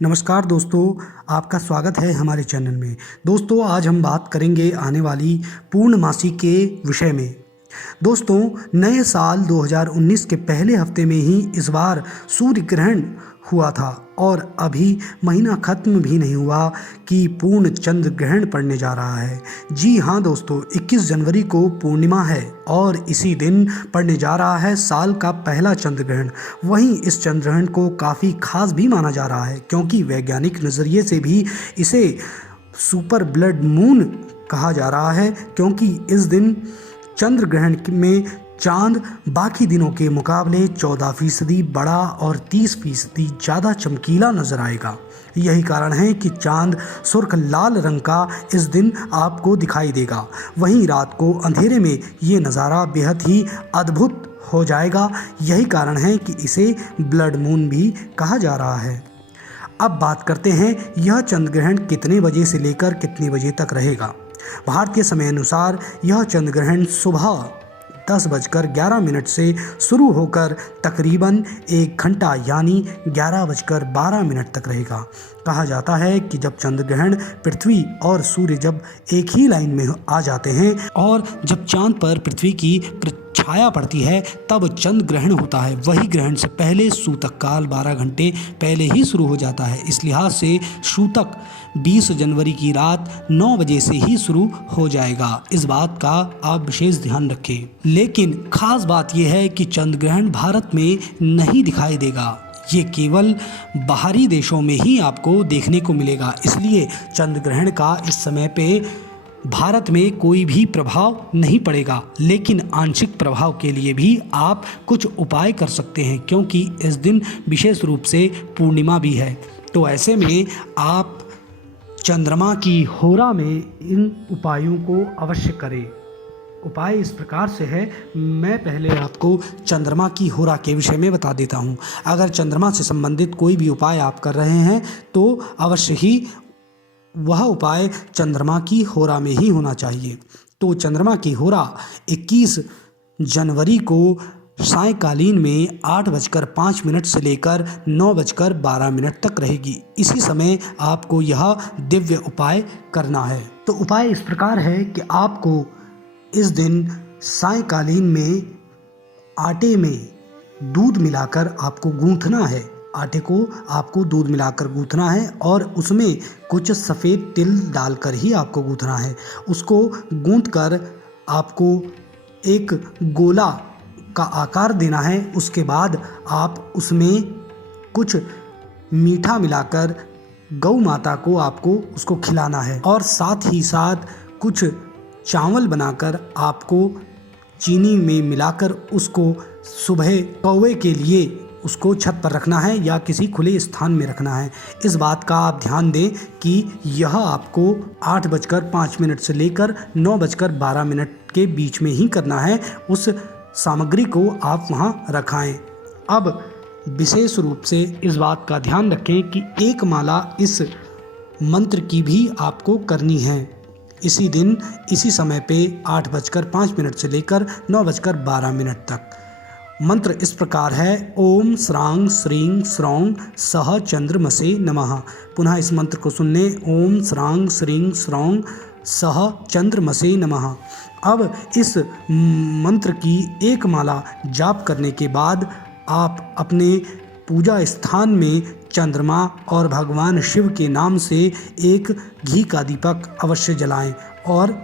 नमस्कार दोस्तों, आपका स्वागत है हमारे चैनल में। दोस्तों, आज हम बात करेंगे आने वाली पूर्णमासी के विषय में। दोस्तों, नए साल 2019 के पहले हफ्ते में ही इस बार सूर्य ग्रहण हुआ था और अभी महीना खत्म भी नहीं हुआ कि पूर्ण चंद्र ग्रहण पड़ने जा रहा है। जी हाँ दोस्तों, 21 जनवरी को पूर्णिमा है और इसी दिन पड़ने जा रहा है साल का पहला चंद्र ग्रहण। वहीं इस चंद्र ग्रहण को काफ़ी खास भी माना जा रहा है क्योंकि वैज्ञानिक नज़रिए से भी इसे सुपर ब्लड मून कहा जा रहा है, क्योंकि इस दिन चंद्र ग्रहण में चांद बाकी दिनों के मुकाबले 14% बड़ा और 30% ज़्यादा चमकीला नजर आएगा। यही कारण है कि चांद सुर्ख लाल रंग का इस दिन आपको दिखाई देगा। वहीं रात को अंधेरे में ये नज़ारा बेहद ही अद्भुत हो जाएगा। यही कारण है कि इसे ब्लड मून भी कहा जा रहा है। अब बात करते हैं यह चंद्र ग्रहण कितने बजे से लेकर कितने बजे तक रहेगा। भारतीय समय अनुसार यह चंद्र ग्रहण सुबह 10:11 से शुरू होकर तकरीबन 1 घंटा यानी 11:12 तक रहेगा। कहा जाता है कि जब चंद्र ग्रहण पृथ्वी और सूर्य जब एक ही लाइन में आ जाते हैं और जब चांद पर पृथ्वी की छाया पड़ती है तब चंद्र ग्रहण होता है। वही ग्रहण से पहले सूतक काल 12 घंटे पहले ही शुरू हो जाता है। इस लिहाज से सूतक 20 जनवरी की रात 9 बजे से ही शुरू हो जाएगा। इस बात का आप विशेष ध्यान रखें। लेकिन खास बात यह है कि चंद्र ग्रहण भारत में नहीं दिखाई देगा, ये केवल बाहरी देशों में ही आपको देखने को मिलेगा। इसलिए चंद्र ग्रहण का इस समय पे भारत में कोई भी प्रभाव नहीं पड़ेगा, लेकिन आंशिक प्रभाव के लिए भी आप कुछ उपाय कर सकते हैं क्योंकि इस दिन विशेष रूप से पूर्णिमा भी है। तो ऐसे में आप चंद्रमा की होरा में इन उपायों को अवश्य करें। उपाय इस प्रकार से है, मैं पहले आपको चंद्रमा की होरा के विषय में बता देता हूँ। अगर चंद्रमा से संबंधित कोई भी उपाय आप कर रहे हैं तो अवश्य ही वह उपाय चंद्रमा की होरा में ही होना चाहिए। तो चंद्रमा की होरा 21 जनवरी को सायंकालीन में 8:05 से लेकर 9:12 तक रहेगी। इसी समय आपको यह दिव्य उपाय करना है। तो उपाय इस प्रकार है कि आपको इस दिन सायंकालीन में आटे में दूध मिलाकर आपको गूंथना है। आटे को आपको दूध मिलाकर गूंथना है और उसमें कुछ सफ़ेद तिल डालकर ही आपको गूंथना है। उसको गूंथकर आपको एक गोला का आकार देना है। उसके बाद आप उसमें कुछ मीठा मिलाकर गौ माता को आपको उसको खिलाना है और साथ ही साथ कुछ चावल बनाकर आपको चीनी में मिलाकर उसको सुबह कौवे के लिए उसको छत पर रखना है या किसी खुले स्थान में रखना है। इस बात का आप ध्यान दें कि यह आपको 8:05 से लेकर 9:12 के बीच में ही करना है। उस सामग्री को आप वहां रखाएं। अब विशेष रूप से इस बात का ध्यान रखें कि एक माला इस मंत्र की भी आपको करनी है। इसी दिन इसी समय पे 8:05 से लेकर 9:12 तक। मंत्र इस प्रकार है, ओम श्रांग श्रीं श्रौं सह चंद्रमसे नमः। पुनः इस मंत्र को सुनने, ओम श्रांग श्रीं श्रौं सह चंद्रमसे नमः। अब इस मंत्र की एक माला जाप करने के बाद आप अपने पूजा स्थान में चंद्रमा और भगवान शिव के नाम से एक घी का दीपक अवश्य जलाएं और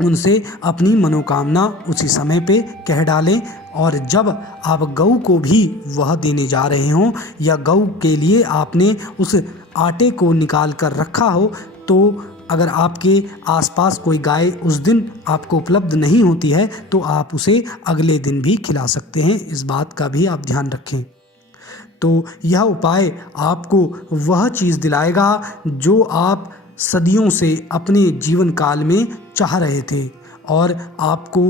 उनसे अपनी मनोकामना उसी समय पे कह डालें। और जब आप गऊ को भी वह देने जा रहे हों या गऊ के लिए आपने उस आटे को निकाल कर रखा हो, तो अगर आपके आसपास कोई गाय उस दिन आपको उपलब्ध नहीं होती है तो आप उसे अगले दिन भी खिला सकते हैं। इस बात का भी आप ध्यान रखें। तो यह उपाय आपको वह चीज़ दिलाएगा जो आप सदियों से अपने जीवन काल में चाह रहे थे और आपको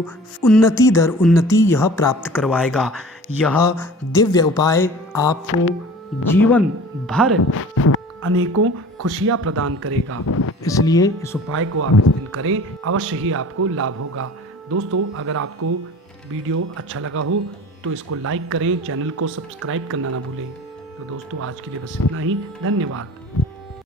उन्नति दर उन्नति यह प्राप्त करवाएगा। यह दिव्य उपाय आपको जीवन भर अनेकों खुशियाँ प्रदान करेगा। इसलिए इस उपाय को आप इस दिन करें, अवश्य ही आपको लाभ होगा। दोस्तों, अगर आपको वीडियो अच्छा लगा हो तो इसको लाइक करें, चैनल को सब्सक्राइब करना ना भूलें। तो दोस्तों आज के लिए बस इतना ही। धन्यवाद।